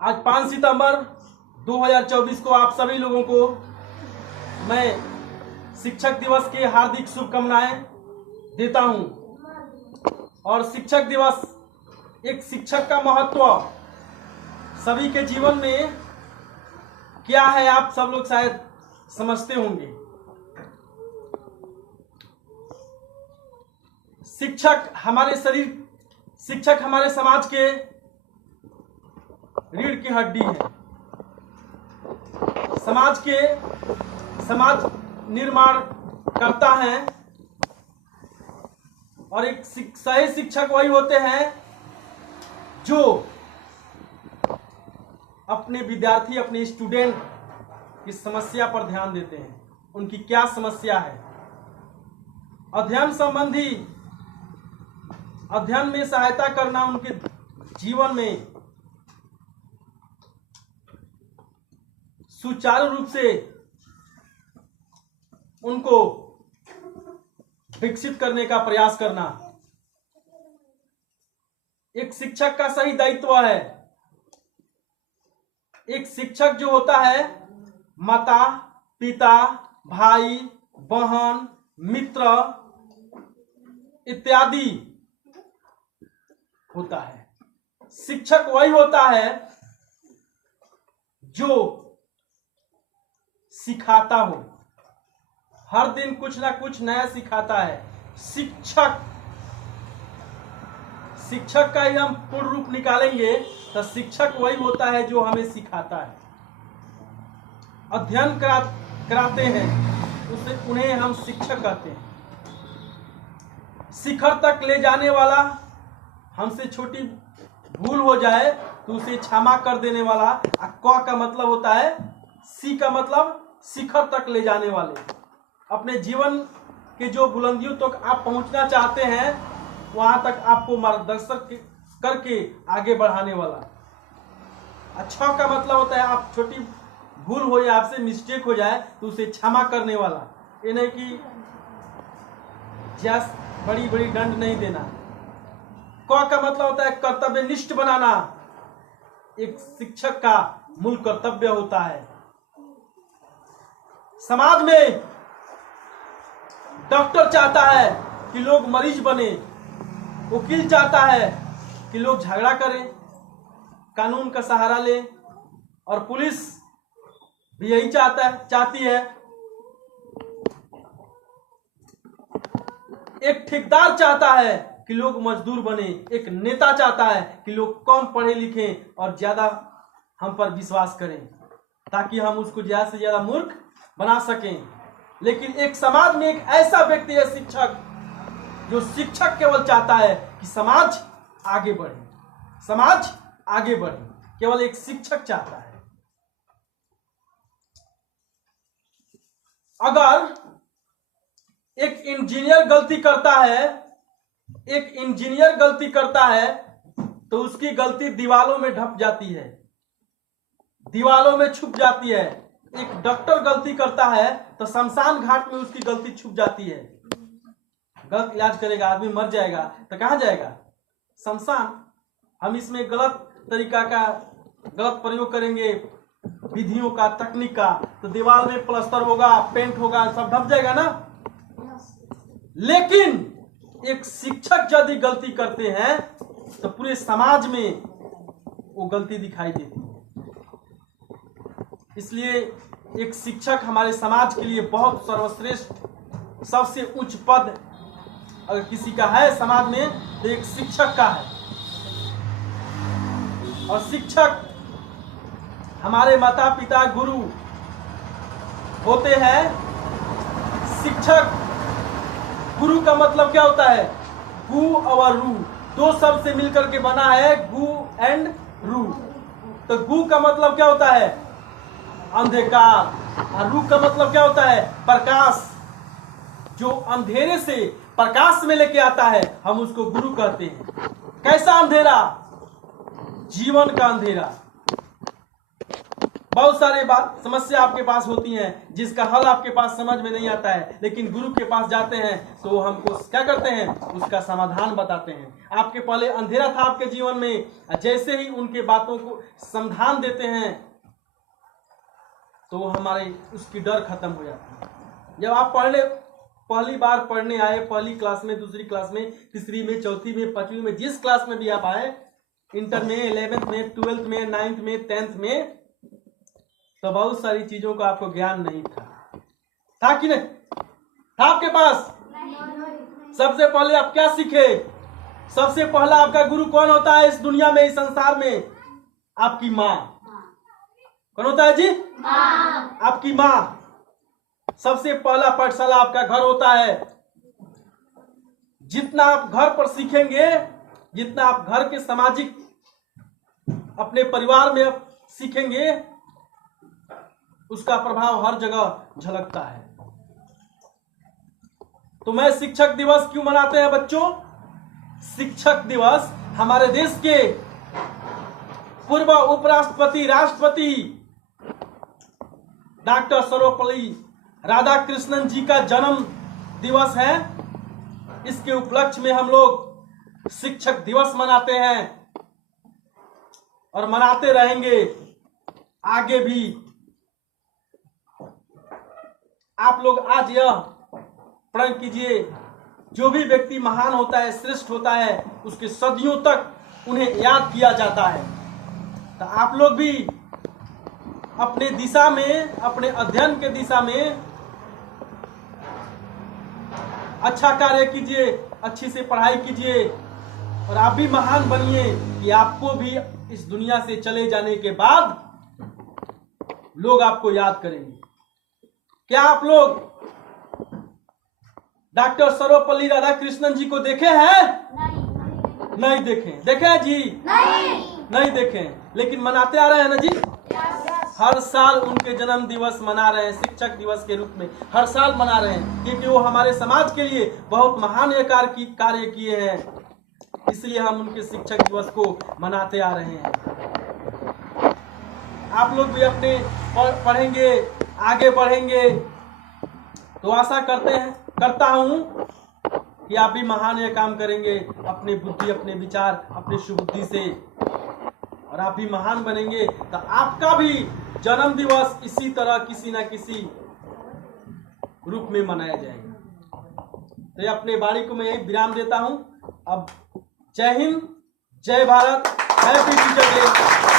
आज 5 सितंबर 2024 को आप सभी लोगों को मैं शिक्षक दिवस की हार्दिक शुभकामनाएं देता हूं। और शिक्षक दिवस, एक शिक्षक का महत्व सभी के जीवन में क्या है आप सब लोग शायद समझते होंगे। शिक्षक हमारे समाज के रीढ़ की हड्डी है। समाज निर्माण करता है और एक सही शिक्षक वही होते हैं जो अपने विद्यार्थी, अपने स्टूडेंट की समस्या पर ध्यान देते हैं। उनकी क्या समस्या है, अध्ययन में सहायता करना, उनके जीवन में सुचारू रूप से उनको विकसित करने का प्रयास करना एक शिक्षक का सही दायित्व है। एक शिक्षक जो होता है माता, पिता, भाई, बहन, मित्र इत्यादि होता है। शिक्षक वही होता है जो सिखाता हो, हर दिन कुछ ना कुछ नया सिखाता है। शिक्षक का ही हम पूर्ण रूप निकालेंगे तो शिक्षक वही होता है जो हमें सिखाता है, अध्ययन कराते हैं, उन्हें हम शिक्षक कहते हैं। शिखर तक ले जाने वाला, हमसे छोटी भूल हो जाए तो उसे क्षमा कर देने वाला। क का मतलब होता है, सी का मतलब शिखर तक ले जाने वाले। अपने जीवन के जो बुलंदियों तक आप पहुंचना चाहते हैं वहां तक आपको मार्गदर्शन करके आगे बढ़ाने वाला। अच्छा का मतलब होता है आप छोटी भूल हो जाए, आपसे मिस्टेक हो जाए तो उसे क्षमा करने वाला। ये नहीं कि जैस बड़ी बड़ी दंड नहीं देना। क का मतलब होता है कर्तव्यनिष्ठ बनाना। एक शिक्षक का मूल कर्तव्य होता है। समाज में डॉक्टर चाहता है कि लोग मरीज बने, वकील चाहता है कि लोग झगड़ा करें, कानून का सहारा लें, और पुलिस भी यही चाहती है। एक ठेकेदार चाहता है कि लोग मजदूर बने, एक नेता चाहता है कि लोग कम पढ़े लिखें और ज्यादा हम पर विश्वास करें ताकि हम उसको ज्यादा से ज्यादा मूर्ख बना सकें। लेकिन एक समाज में एक ऐसा व्यक्ति है शिक्षक, जो शिक्षक केवल चाहता है कि समाज आगे बढ़े, समाज आगे बढ़े, केवल एक शिक्षक चाहता है। अगर एक इंजीनियर गलती करता है तो उसकी गलती दीवालों में ढप जाती है, दीवालों में छुप जाती है। एक डॉक्टर गलती करता है तो शमशान घाट में उसकी गलती छुप जाती है। गलत इलाज करेगा, आदमी मर जाएगा तो कहां जाएगा? शमशान। हम इसमें गलत तरीका का गलत प्रयोग करेंगे विधियों का, तकनीक का, तो दीवार में प्लास्टर होगा, पेंट होगा, सब ढप जाएगा ना। लेकिन एक शिक्षक यदि गलती करते हैं तो पूरे समाज में वो गलती दिखाई देती है। इसलिए एक शिक्षक हमारे समाज के लिए बहुत सर्वश्रेष्ठ, सबसे उच्च पद अगर किसी का है समाज में तो एक शिक्षक का है। और शिक्षक हमारे माता पिता गुरु होते हैं। शिक्षक, गुरु का मतलब क्या होता है? गु और रू, दो शब्द से मिलकर के बना है, गु एंड रू। तो गु का मतलब क्या होता है? अंधकार। और रू का मतलब क्या होता है? प्रकाश। जो अंधेरे से प्रकाश में लेके आता है हम उसको गुरु कहते हैं। कैसा अंधेरा? जीवन का अंधेरा। बहुत सारे बात समस्या आपके पास होती हैं जिसका हल आपके पास समझ में नहीं आता है, लेकिन गुरु के पास जाते हैं तो वो हमको क्या करते हैं, उसका समाधान बताते हैं। आपके पहले अंधेरा था आपके जीवन में, जैसे ही उनके बातों को समाधान देते हैं तो हमारे उसकी डर खत्म हो जाती है। जब आप पहली बार पढ़ने आए, पहली क्लास में, दूसरी क्लास में, तीसरी में, चौथी में, पांचवी में, जिस क्लास में भी आप आए, इंटर में, 11th में, 12th में, 9th में, 10th में, तो बहुत सारी चीजों का आपको ज्ञान नहीं था कि नहीं? था आपके पास? सबसे पहले आप क्या सीखे? सबसे पहला आपका गुरु कौन होता है इस दुनिया में, इस संसार में? आपकी माँ। कौन होता है जी? माँ। आपकी माँ। सबसे पहला पाठशाला आपका घर होता है। जितना आप घर पर सीखेंगे, जितना आप घर के सामाजिक अपने परिवार में सीखेंगे, उसका प्रभाव हर जगह झलकता है। तो मैं शिक्षक दिवस क्यों मनाते हैं बच्चों? शिक्षक दिवस हमारे देश के पूर्व उपराष्ट्रपति, राष्ट्रपति डॉक्टर सर्वपल्ली राधाकृष्णन जी का जन्म दिवस है। इसके उपलक्ष्य में हम लोग शिक्षक दिवस मनाते हैं और मनाते रहेंगे आगे भी। आप लोग आज यह प्रण कीजिए, जो भी व्यक्ति महान होता है, श्रेष्ठ होता है, उसके सदियों तक उन्हें याद किया जाता है। तो आप लोग भी अपने दिशा में, अपने अध्ययन के दिशा में अच्छा कार्य कीजिए, अच्छी से पढ़ाई कीजिए और आप भी महान बनिए कि आपको भी इस दुनिया से चले जाने के बाद लोग आपको याद करेंगे। क्या आप लोग डॉक्टर सर्वपल्ली राधाकृष्णन जी को देखे हैं? नहीं देखे। देखे जी? नहीं देखे, लेकिन मनाते आ रहे हैं ना जी। हर साल उनके जन्म दिवस मना रहे हैं, शिक्षक दिवस के रूप में हर साल मना रहे हैं, क्योंकि वो हमारे समाज के लिए बहुत महान कार्य किए हैं। इसलिए हम उनके शिक्षक दिवस को मनाते आ रहे हैं। आप लोग भी अपने पढ़ेंगे, आगे बढ़ेंगे, तो आशा करता हूं कि आप भी महान ये काम करेंगे अपने बुद्धि, अपने विचार, अपनी सुबुद्धि से, और आप भी महान बनेंगे। तो आपका भी जन्म दिवस इसी तरह किसी न किसी रूप में मनाया जाएगा। तो ये अपने वाणी को मैं यही विराम देता हूं। अब जय हिंद, जय भारत, हैप्पी टीचर डे।